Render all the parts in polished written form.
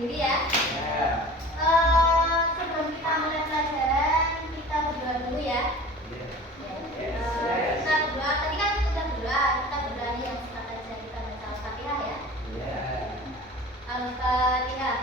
diri ya. Sebelum kita mulai pelajaran, kita berdoa dulu ya. Kita berdoa, tadi kan sudah berdoa, kita berdoa yang sekat aja, kita baca Al-Fatihah ya. Al-Fatihah.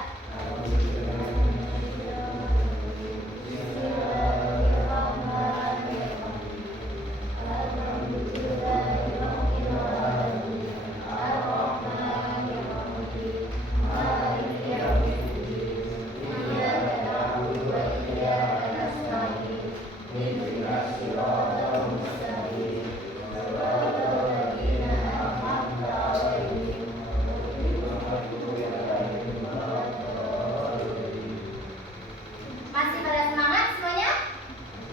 Masih pada semangat semuanya?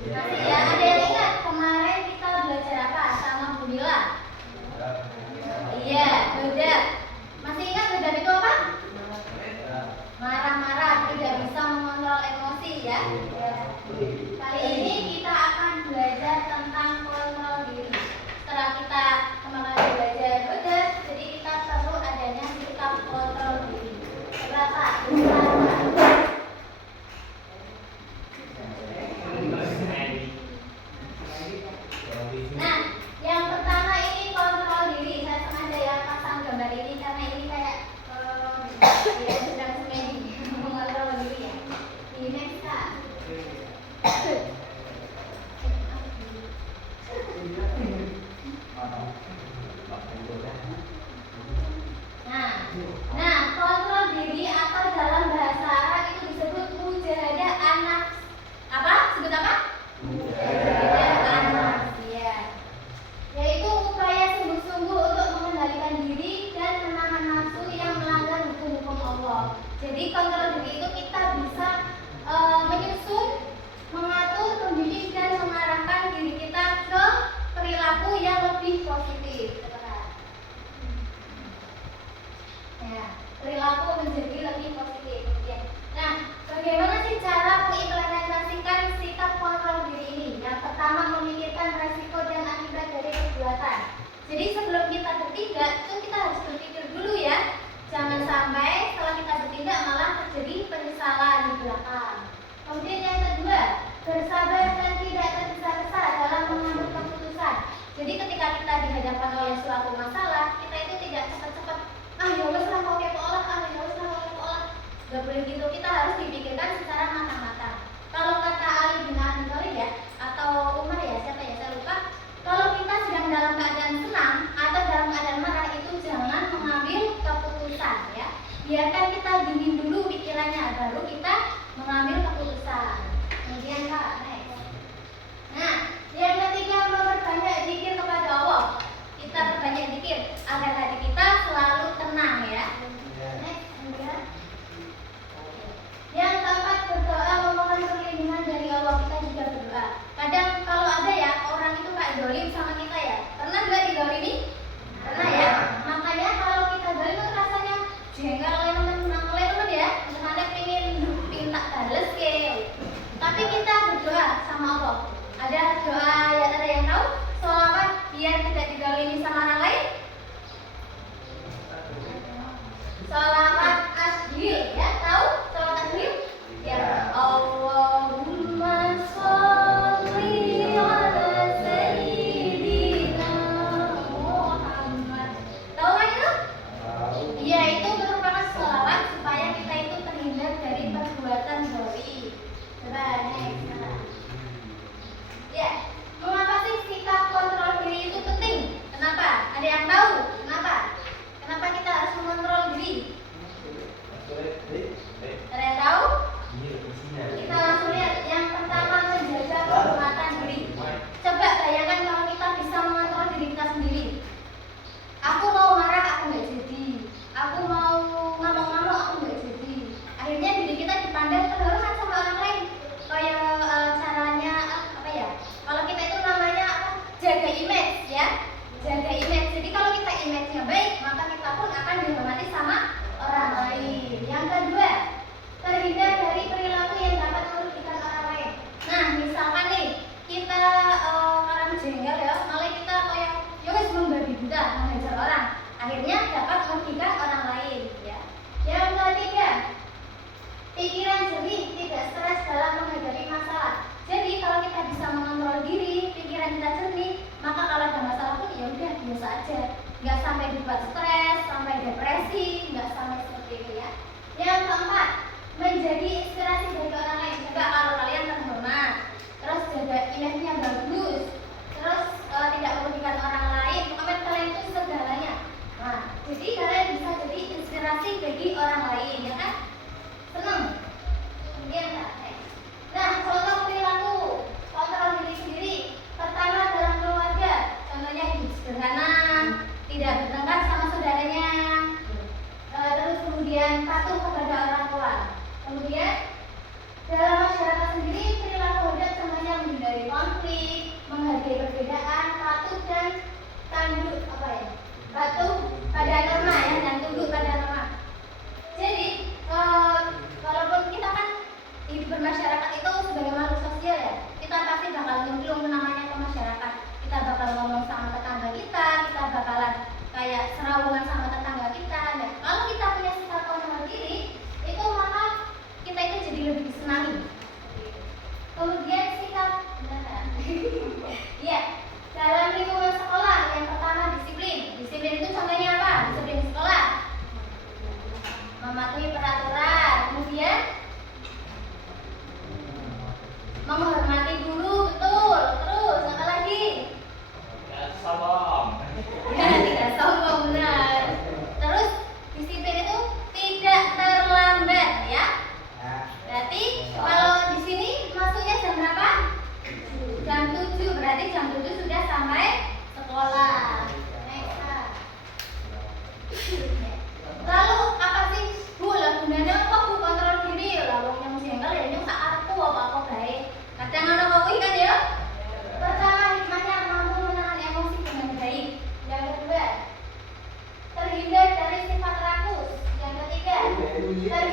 Masih ya? Ada yang ingat kemarin kita belajar apa sama Bu Mila? Iya, bedap. Masih ingat bedap itu apa? Marah-marah, tidak bisa mengontrol emosi ya. Kali ini kita akan belajar tentang kontrol diri. Setelah kita kemarin belajar bedap, jadi kita perlu adanya sikap kontrol diri. Berapa? Nah, yang pertama ini kontrol diri. Saya sengaja ya pasang gambar ini karena ini kayak ya sedang semedi mengontrol diri ya. Ini next Kak. Nah, kontrol diri atau dalam bahasa Arab itu disebut mujahadah an-nafs. Apa? Sebut apa? Mujahadah an-nafs. Ya. Yaitu upaya sungguh-sungguh untuk mengendalikan diri dan menahan nafsu yang melanggar hukum-hukum Allah. Jadi kontrol diri itu kita bisa menyusun, mengatur, membimbing dan mengarahkan diri kita ke perilaku yang lebih positif. Ya, perilaku menjadi lebih positif. Ya. Nah, bagaimana sih cara mengimplementasikan sikap kontrol diri ini? Yang pertama, memikirkan resiko dan akibat dari perbuatan. Jadi sebelum kita bertindak, itu kita harus berpikir dulu ya. Jangan sampai setelah kita bertindak malah terjadi penyesalan di belakang. Kemudian yang kedua, bersabar dan tidak tergesa-gesa dalam mengambil keputusan. Jadi ketika kita dihadapkan oleh suatu masalah, kita itu tidak cepat-cepat ya wes lah mau kepo olah, ya wes lah mau kepo olah. Gak boleh gitu, kita harus dipikirkan secara matang-matang. Kalau kata Ali bin Abi Thalib ya, atau Umar ya, siapa ya, saya lupa. Kalau kita sedang dalam keadaan senang atau dalam keadaan marah, itu jangan mengambil keputusan ya. Biarkan kita dingin dulu pikirannya, baru kita mengambil keputusan. Kemudian Kak, next. Nah, yang ketiga, memperbanyak zikir kepada Allah. Kita perbanyak zikir agar hati kita selalu tenang ya. Next, kemudian. Yang keempat, berdoa memohon perlindungan dari Allah. Kita juga berdoa. Kadang kalau ada ya orang itu kayak dolim sama kita ya. Pernah nggak didolimi? Pernah ya. Makanya kalau kita dolim itu rasanya jengkel teman ya. Misalnya pengen minta bales ke. Tapi kita berdoa sama Allah. Ada doa ya, ada yang tahu? Sholawat biar tidak didolimi sama orang lain. Sholawat ashdil ya, tahu sholawat ashdil? Ya, Allahumma sholli ala sayyidina Muhammad. Tahu kan itu? Ya, itu merupakan sholawat supaya kita itu terhindar dari perbuatan dolim. Coba next. Ya,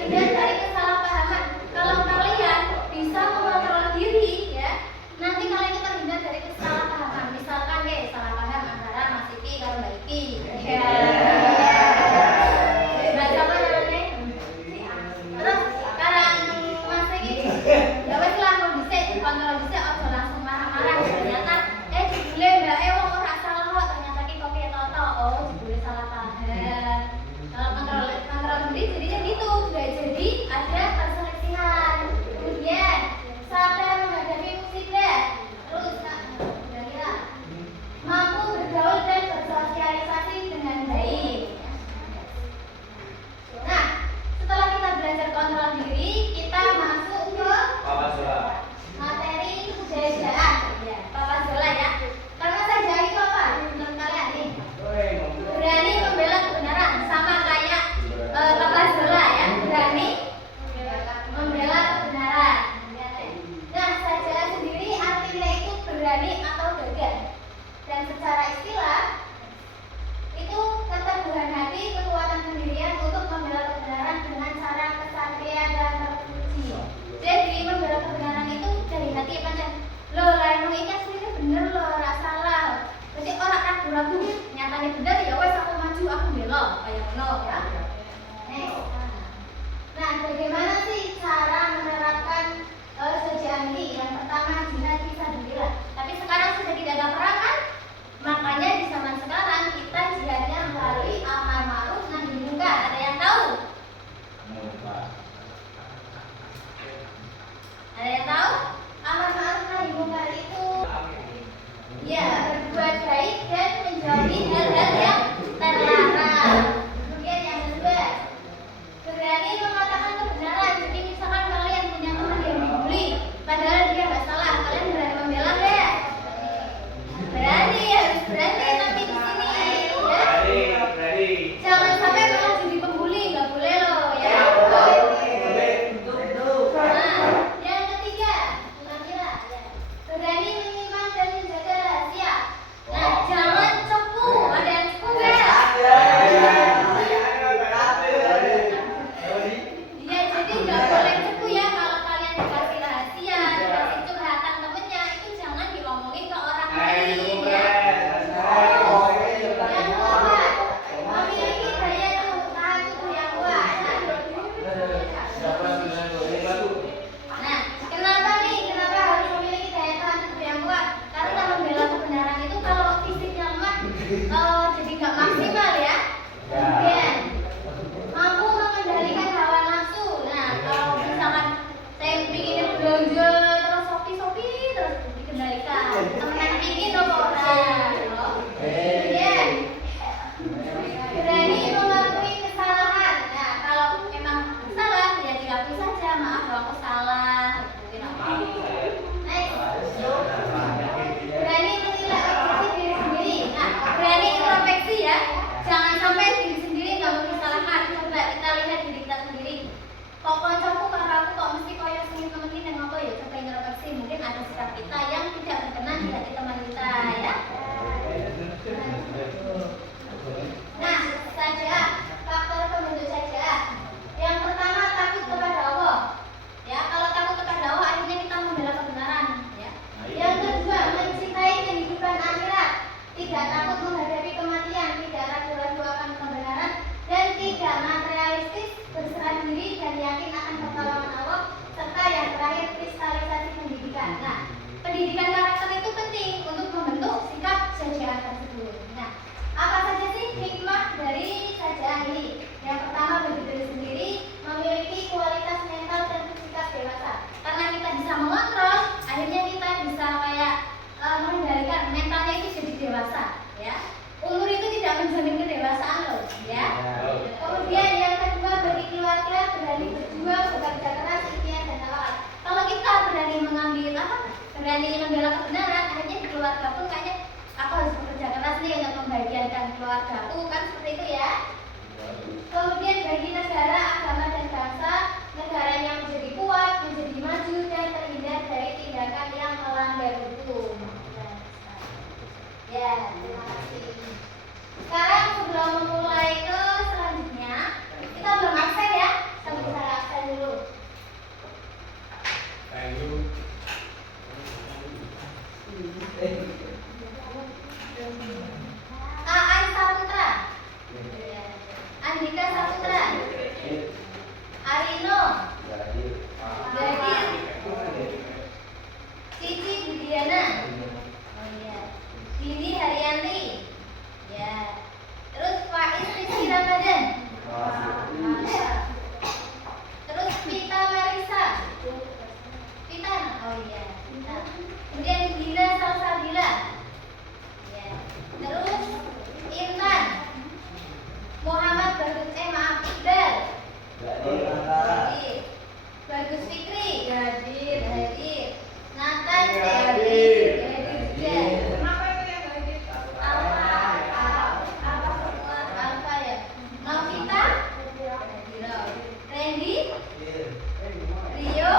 terhindar dari kesalahpahaman. Kalau kalian bisa mengontrol diri, ya, nanti kalian itu terhindar dari kesalahpahaman. Misalkan salah paham antara Mas Iki dan Mbak Iki. Ya. Baca apa namanya? Terus sekarang Mas Iki, ya wes lah mau bisa kontrol bisa, ojo langsung marah-marah. Ternyata jebule Mbak wong ora salah kok, ternyata ki kok ketok. Oh, jebule salah paham. Kalau kontrol diri jadinya gitu, nggak jadi ada perseleksian. Kemudian sabar menghadapi musibah. Terus kira-kira mampu bergaul dan bersosialisasi dengan baik. Nah, setelah kita belajar kontrol diri, kita masuk ke materi kejayaan. Ya, Papa Zola ya. Karena saya itu apa? Menurut kalian nih? Berani membela kebenaran, sama kayak Papa Zola ya. Berani membela kebenaran. Nah, sajaan sendiri artinya itu berani atau gagah. Dan secara istilah itu keteguhan hati, kekuatan pendirian untuk membela kebenaran dengan cara kesatria dan terpuji. Jadi membela kebenaran itu dari hati apa aja? Lo lain ini aslinya bener lo, ora salah. Jadi orang ragu-ragu, nyatanya bener ya wes aku maju aku bela kayak ngono ya. Nah, bagaimana sih cara menerapkan sajaan ini? Yang pertama jihad fisabilillah. Tapi sekarang sudah tidak ada perang kan? Makanya di zaman sekarang kita jihadnya melalui amar ma'ruf nahi munkar. Ada yang tahu? Ada yang tahu? Amar ma'ruf nahi munkar itu ya berbuat baik dan menjauhi hal-hal yang terlarang. Kemudian yang kedua, berani mengatakan kebenaran. Jadi misalkan kalian punya teman yang dibully, padahal dia nggak salah, kalian berani membela nggak? Berani, harus berani. Tapi di sini ya, jangan sampai malah jadi pembuli, nggak boleh loh ya. Nah, yang ketiga, kira-kira ya, berani menyimpan dan menjaga rahasia. Nah, jangan cepu. Ada yang cepu nggak? Iya, jadi nggak boleh cepu ya. Kalau kalian dikasih rahasia, dikasih curhatan temennya, itu jangan diomongin ke orang lain ya. Yang keempat, memiliki daya tahan tubuh yang kuat. Nah, kenapa nih? Kenapa harus memiliki daya tahan tubuh yang kuat? Karena membela kebenaran itu kalau fisiknya lemah, jadi nggak maksimal ya. Kemudian mampu mengendalikan hawa nafsu. Nah, kalau misalkan saya ingin belanja terus sopi terus dikendalikan. Teman ingin apa orang? Kemudian berani mengakui kesalahan. Nah, kalau memang salah ya diakui saja. Maaf kalau aku salah. Next. Berani menilai objektif diri sendiri. Nah, berani introspeksi ya. Jangan sampai diri sendiri nggak berkesalahan. Coba kita lihat diri kita sendiri. Kok koncoku karena aku kok mesti koyo sing temen yang apa ya? Coba introspeksi. Mungkin ada sikap kita yang tidak berkenan di hati teman kita ya. Nah, sajaan, faktor pembentuk sajaan. Yang pertama takut kepada Allah. Ya, kalau takut kepada Allah akhirnya kita membela kebenaran ya. Yang kedua mencintai kehidupan akhirat. Tidak takut menghadapi kematian, tidak ragu-ragu akan kebenaran dan tidak materialistis, berserah diri dan yakin akan pertolongan Allah serta yang terakhir kristalisasi pendidikan. Nah, pendidikan karakter itu penting untuk membentuk sikap sajaan tersebut. Nah, apa saja sih hikmah dari sajaan ini? Yang pertama bagi diri sendiri memiliki kualitas mental dan sikap dewasa. Karena kita bisa mengontrol, akhirnya kita bisa kayak mengendalikan mentalnya itu jadi dewasa ya. Umur itu tidak menjamin kedewasaan loh ya. Kemudian yang kedua bagi keluarga berani berjuang, bekerja keras, ikhtiar dan tawakal. Kalau kita berani mengambil berani membela kebenaran, akhirnya di keluarga pun kayaknya aku harus bekerja keras nih untuk membahagiakan keluargaku kan seperti itu ya. Kemudian bagi negara, agama dan bangsa, negara yang menjadi kuat, menjadi maju dan terhindar dari tindakan yang melanggar hukum. Ya, terima kasih. Sekarang sebelum memulai ke selanjutnya, kita belum absen ya, sampai Hadir Cici Budiana. Oh iya. Dini Haryanti. Ya. Terus Faiz Rizky Ramadan. Terus Vita Marisa. Vita. Oh iya. Vita. Kemudian Gila Salsabila. Ya. Terus Intan. Muhammad Bagus Iqbal. Hadir. Bagus Fikri. Hadir. Nathan hadir. Kenapa itu yang hadir? Alfa ya. Novita. Randy. Rio.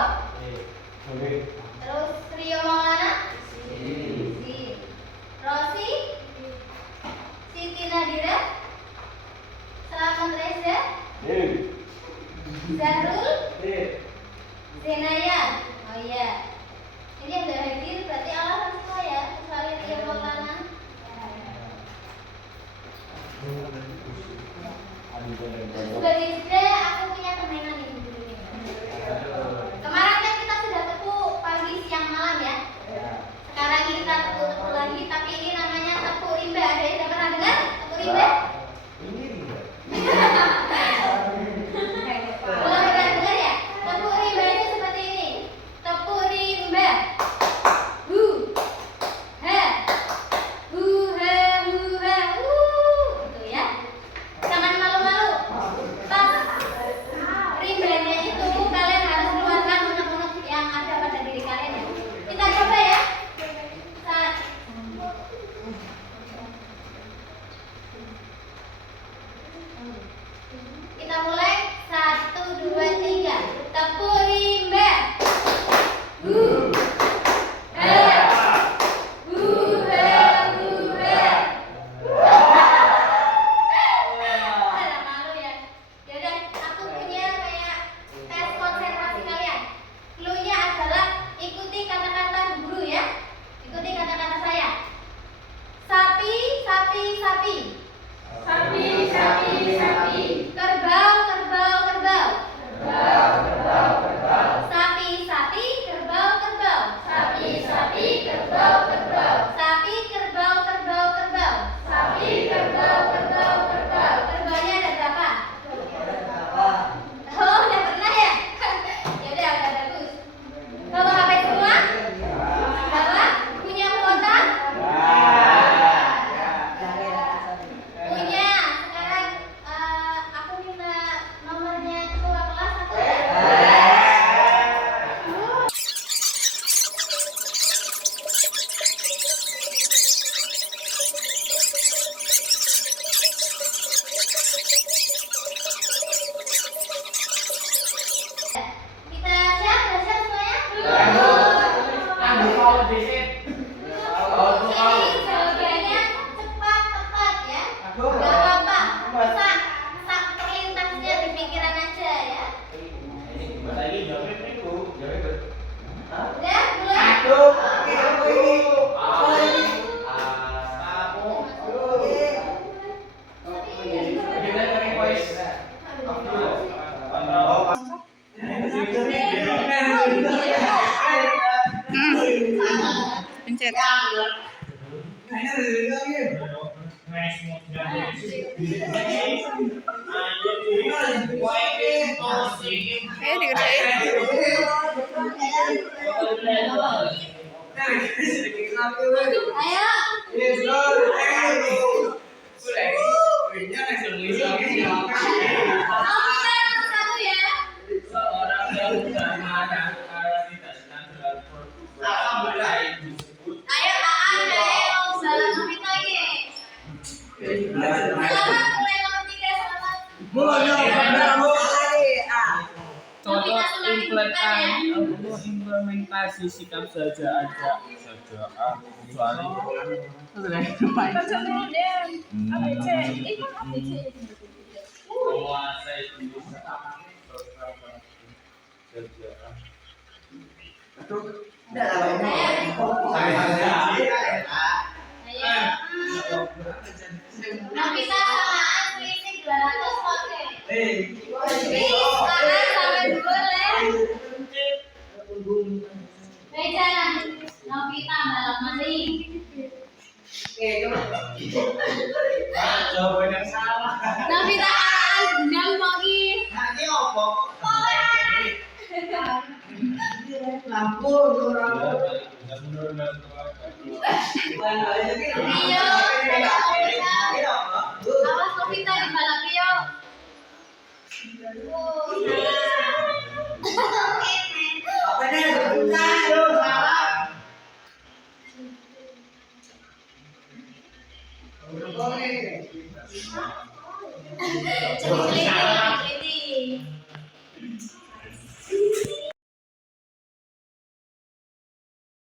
Terus Rio Maulana. Rosi. Siti Nadira. Selamat Reza. Zahrul. Zenaya. Oh iya. Ini yang udah hadir berarti alasan semua ya, kecuali Rio Maulana. Sebagai jeda aku punya permainan ini dulu nih. Kemarin kan kita sudah tepuk pagi, siang, malam ya. Sekarang ini kita tepuk lagi, tapi ini namanya tepuk rimba. Ada yang pernah dengar tepuk rimba? Belum pernah dengar ya? Tepuk rimba itu seperti ini. Tepuk rimba. Hu, ha, hu, ha, gitu ya. Jangan malu-malu. Pas rimbanya itu kalian harus keluarkan unek-unek yang ada pada diri kalian ya. Kita coba ya. Kita mulai 1, 2, 3. Tepuk rimba. Hu, ha, hu, ha. Ada malu ya. Yaudah, aku punya kayak tes konsentrasi kalian. Clue-nya adalah ikuti kata-kata guru ya. Ikuti kata-kata saya. Sapi, sapi, sapi. Sapi, sapi, sapi. Kerbau, kerbau, kerbau. Kerbau, kerbau, kerbau. Sapi, sapi, kerbau, kerbau. Sapi, sapi, kerbau, kerbau. Sapi, kerbau, kerbau, kerbau. Sapi, kerbau, kerbau, kerbau. Kerbaunya ada berapa? Oh, udah pernah ya? Ya udah bagus. Bawa HP semua? Bawa? Punya kuota? Punya. Sekarang aku minta nomornya ketua kelas atau kita siap? Udah siap semuanya? Ini jawabannya cepat tepat ya. Gak apa-apa. Bisa terlintasnya di pikiran aja ya. Udah mulai. Pencet. Dikerjain. Ayo. Satu ya. Ayo Aan, ayo Bala Novita lagi. Selamat mulai nomor 3, selamat. Implementasi sikap saja kecuali menguasai diri Novita samaan selisih 200 oke. Ini sekarang sampai dulu, Le. Novita balap maning. Jawaban yang salah. Novita araan gendang lagi. Ini apa? Lampu, Ya, dorong. balik. Udah mundur, udah Rio, awas Novita di balap Rio. Apa nih? Bukan. Salah. Jadi